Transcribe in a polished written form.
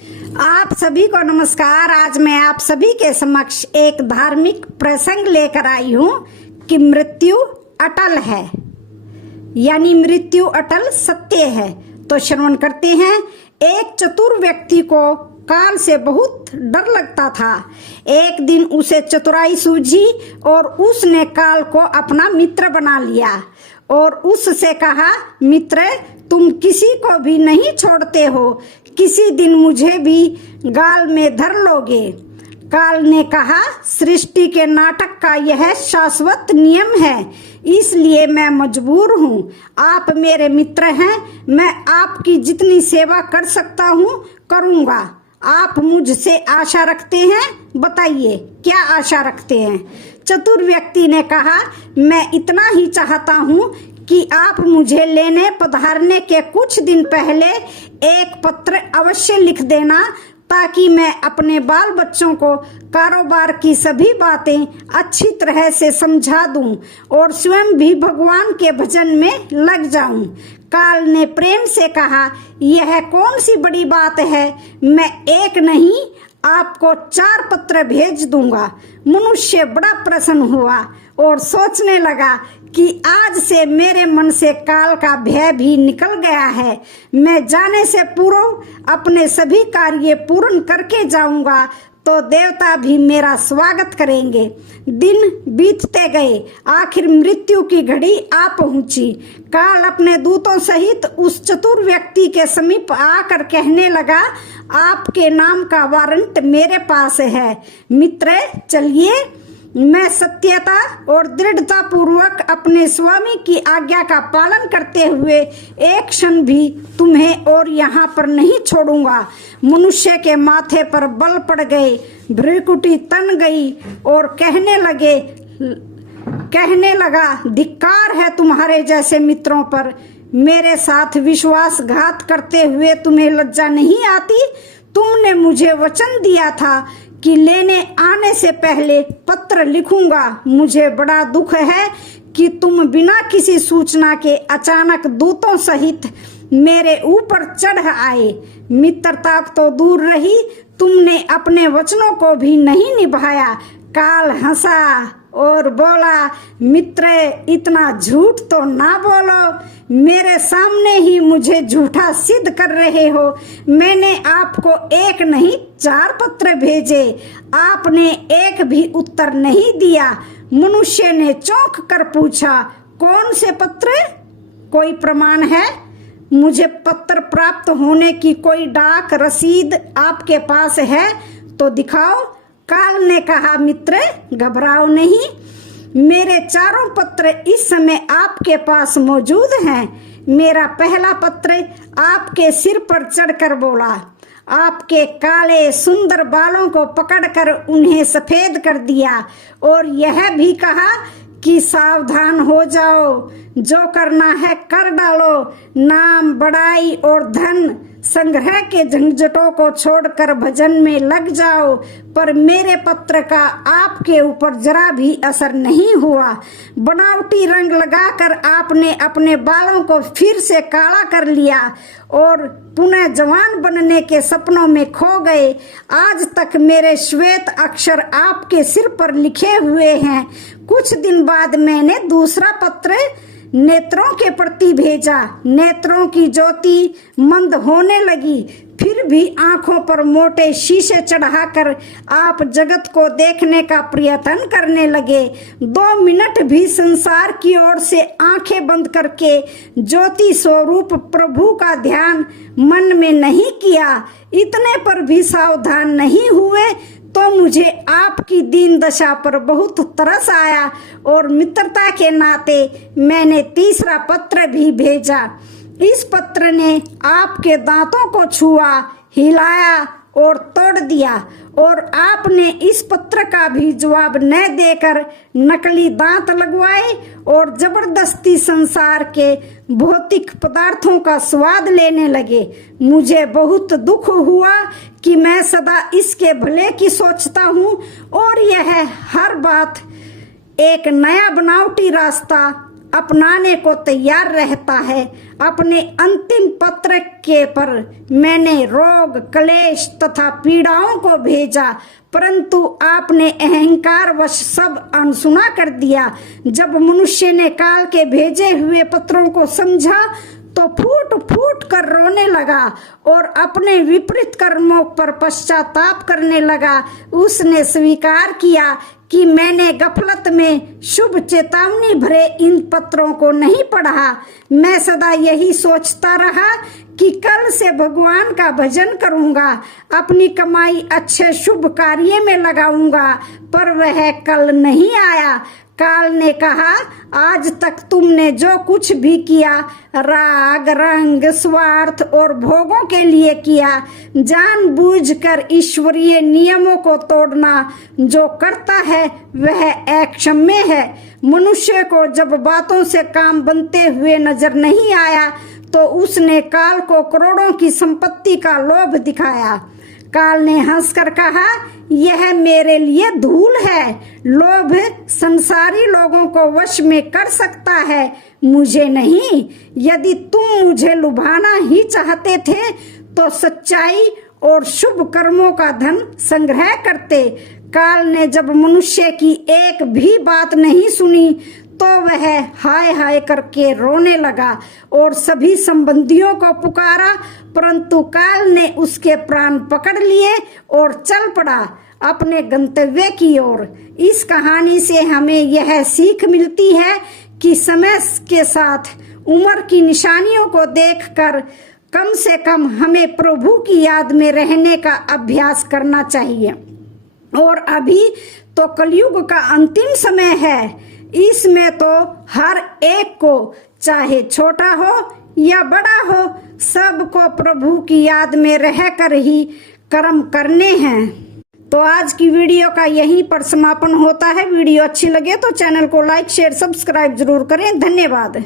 आप सभी को नमस्कार। आज मैं आप सभी के समक्ष एक धार्मिक प्रसंग लेकर आई हूँ कि मृत्यु अटल है, यानी मृत्यु अटल सत्य है। तो श्रवण करते हैं। एक चतुर व्यक्ति को काल से बहुत डर लगता था। एक दिन उसे चतुराई सूझी और उसने काल को अपना मित्र बना लिया और उससे कहा, मित्र, तुम किसी को भी नहीं छोड़ते हो, किसी दिन मुझे भी गाल में धर लोगे। काल ने कहा, सृष्टि के नाटक का यह शाश्वत नियम है, इसलिए मैं मजबूर हूँ। आप मेरे मित्र हैं, मैं आपकी जितनी सेवा कर सकता हूँ करूँगा। आप मुझसे आशा रखते हैं? बताइए, क्या आशा रखते हैं? चतुर व्यक्ति ने कहा, मैं इतना ही चाहता हूँ कि आप मुझे लेने पधारने के कुछ दिन पहले एक पत्र अवश्य लिख देना, ताकि मैं अपने बाल बच्चों को कारोबार की सभी बातें अच्छी तरह से समझा दूं और स्वयं भी भगवान के भजन में लग जाऊं। काल ने प्रेम से कहा, यह कौन सी बड़ी बात है, मैं एक नहीं आपको 4 पत्र भेज दूंगा। मनुष्य बड़ा प्रसन्न हुआ और सोचने लगा कि आज से मेरे मन से काल का भय भी निकल गया है। मैं जाने से पूर्व अपने सभी कार्य पूर्ण करके जाऊंगा, तो देवता भी मेरा स्वागत करेंगे। दिन बीतते गए, आखिर मृत्यु की घड़ी आ पहुंची। काल अपने दूतों सहित उस चतुर व्यक्ति के समीप आकर कहने लगा, आपके नाम का वारंट मेरे पास है। मित्र, चलिए, मैं सत्यता और दृढ़ता पूर्वक अपने स्वामी की आज्ञा का पालन करते हुए एक क्षण भी तुम्हें और यहाँ पर नहीं छोड़ूंगा। मनुष्य के माथे पर बल पड़ गए, भ्रुकुटी तन गई और कहने लगा, धिक्कार है तुम्हारे जैसे मित्रों पर। मेरे साथ विश्वासघात करते हुए तुम्हें लज्जा नहीं आती? तुमने मुझे वचन दिया था कि लेने आने से पहले पत्र लिखूंगा। मुझे बड़ा दुख है कि तुम बिना किसी सूचना के अचानक दूतों सहित मेरे ऊपर चढ़ आए। मित्रता तो दूर रही, तुमने अपने वचनों को भी नहीं निभाया। काल हंसा और बोला, मित्र, इतना झूठ तो ना बोलो, मेरे सामने ही मुझे झूठा सिद्ध कर रहे हो। मैंने आपको एक नहीं 4 पत्र भेजे, आपने एक भी उत्तर नहीं दिया। मनुष्य ने चौंक कर पूछा, कौन से पत्र? कोई प्रमाण है? मुझे पत्र प्राप्त होने की कोई डाक रसीद आपके पास है तो दिखाओ। काल ने कहा, मित्र, घबराओ नहीं, मेरे 4 पत्र इस समय आपके पास मौजूद हैं। मेरा पहला पत्र आपके सिर पर चढ़कर बोला, आपके काले सुंदर बालों को पकड़कर उन्हें सफेद कर दिया और यह भी कहा कि सावधान हो जाओ, जो करना है कर डालो, नाम, बड़ाई और धन संग्रह के झंझटों को छोड़कर भजन में लग जाओ। पर मेरे पत्र का आपके ऊपर जरा भी असर नहीं हुआ। बनावटी रंग लगाकर आपने अपने बालों को फिर से काला कर लिया और पुनः जवान बनने के सपनों में खो गए। आज तक मेरे श्वेत अक्षर आपके सिर पर लिखे हुए हैं। कुछ दिन बाद मैंने दूसरा पत्र नेत्रों के प्रति भेजा। नेत्रों की ज्योति मंद होने लगी, फिर भी आंखों पर मोटे शीशे चढ़ाकर आप जगत को देखने का प्रयत्न करने लगे। 2 मिनट भी संसार की ओर से आंखें बंद करके ज्योति स्वरूप प्रभु का ध्यान मन में नहीं किया। इतने पर भी सावधान नहीं हुए तो मुझे आपकी दीन दशा पर बहुत तरस आया और मित्रता के नाते मैंने तीसरा पत्र भी भेजा। इस पत्र ने आपके दांतों को छुआ, हिलाया और तोड़ दिया और आपने इस पत्र का भी जवाब न देकर नकली दांत लगवाए और जबरदस्ती संसार के भौतिक पदार्थों का स्वाद लेने लगे। मुझे बहुत दुख हुआ कि मैं सदा इसके भले की सोचता हूँ और यह हर बात एक नया बनावटी रास्ता अपनाने को तैयार रहता है। अपने अंतिम पत्र के पर मैंने रोग, क्लेश तथा पीड़ाओं को भेजा, परंतु आपने अहंकारवश सब अनसुना कर दिया। जब मनुष्य ने काल के भेजे हुए पत्रों को समझा तो फूट फूट कर रोने लगा और अपने विपरीत कर्मों पर पश्चाताप करने लगा। उसने स्वीकार किया कि मैंने गफलत में शुभ चेतावनी भरे इन पत्रों को नहीं पढ़ा। मैं सदा यही सोचता रहा कि कल से भगवान का भजन करूंगा, अपनी कमाई अच्छे शुभ कार्य में लगाऊंगा, पर वह कल नहीं आया। काल ने कहा, आज तक तुमने जो कुछ भी किया राग, रंग, स्वार्थ और भोगों के लिए किया। जानबूझकर ईश्वरीय नियमों को तोड़ना जो करता है वह अक्षम्य है। मनुष्य को जब बातों से काम बनते हुए नजर नहीं आया तो उसने काल को करोड़ों की संपत्ति का लोभ दिखाया। काल ने हंसकर कहा, यह मेरे लिए धूल है। लोभ संसारी लोगों को वश में कर सकता है, मुझे नहीं। यदि तुम मुझे लुभाना ही चाहते थे तो सच्चाई और शुभ कर्मों का धन संग्रह करते। काल ने जब मनुष्य की एक भी बात नहीं सुनी तो वह हाय हाय करके रोने लगा और सभी संबंधियों को पुकारा, परंतु काल ने उसके प्राण पकड़ लिए और चल पड़ा अपने गंतव्य की ओर। इस कहानी से हमें यह सीख मिलती है कि समय के साथ उम्र की निशानियों को देखकर कम से कम हमें प्रभु की याद में रहने का अभ्यास करना चाहिए। और अभी तो कलयुग का अंतिम समय है, इसमें तो हर एक को, चाहे छोटा हो या बड़ा हो, सबको प्रभु की याद में रहकर ही कर्म करने हैं। तो आज की वीडियो का यहीं पर समापन होता है। वीडियो अच्छी लगे तो चैनल को लाइक, शेयर, सब्सक्राइब जरूर करें। धन्यवाद।